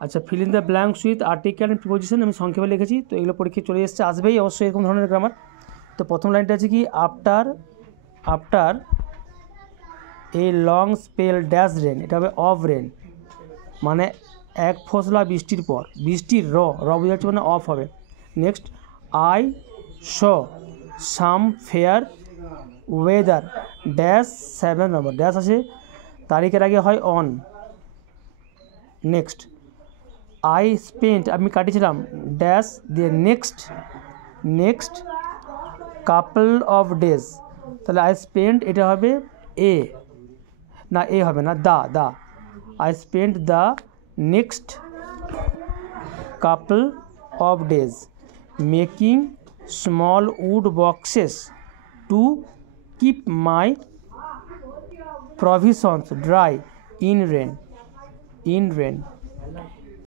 আচ্ছা, fill in the blanks with article and preposition আমি সংক্ষেপে লিখেছি, তো এগুলো পরীক্ষায় চলে এসছে, আসবেই অবশ্যই এরকম ধরনের গ্রামার। তো প্রথম লাইনটা আছে কি, after a long spell dash rain, এটা হবে অফ রেন, মানে এক ফসলা বৃষ্টির পর, বৃষ্টির র বোঝাচ্ছে মানে অফ হবে। Next, I saw some fair weather dash 7 number, dash আছে, তারিখের আগে হয় অন। নেক্সট, আই স্পেন্ট, আমি কাটিয়েছিলাম ড্যাশ দিয়ে নেক্সট কাপল অফ ডেজ, তাহলে আই স্পেন্ট এটা হবে এ না, এ হবে না, the I spent the next couple of days making small wood boxes to keep my provisions dry in rain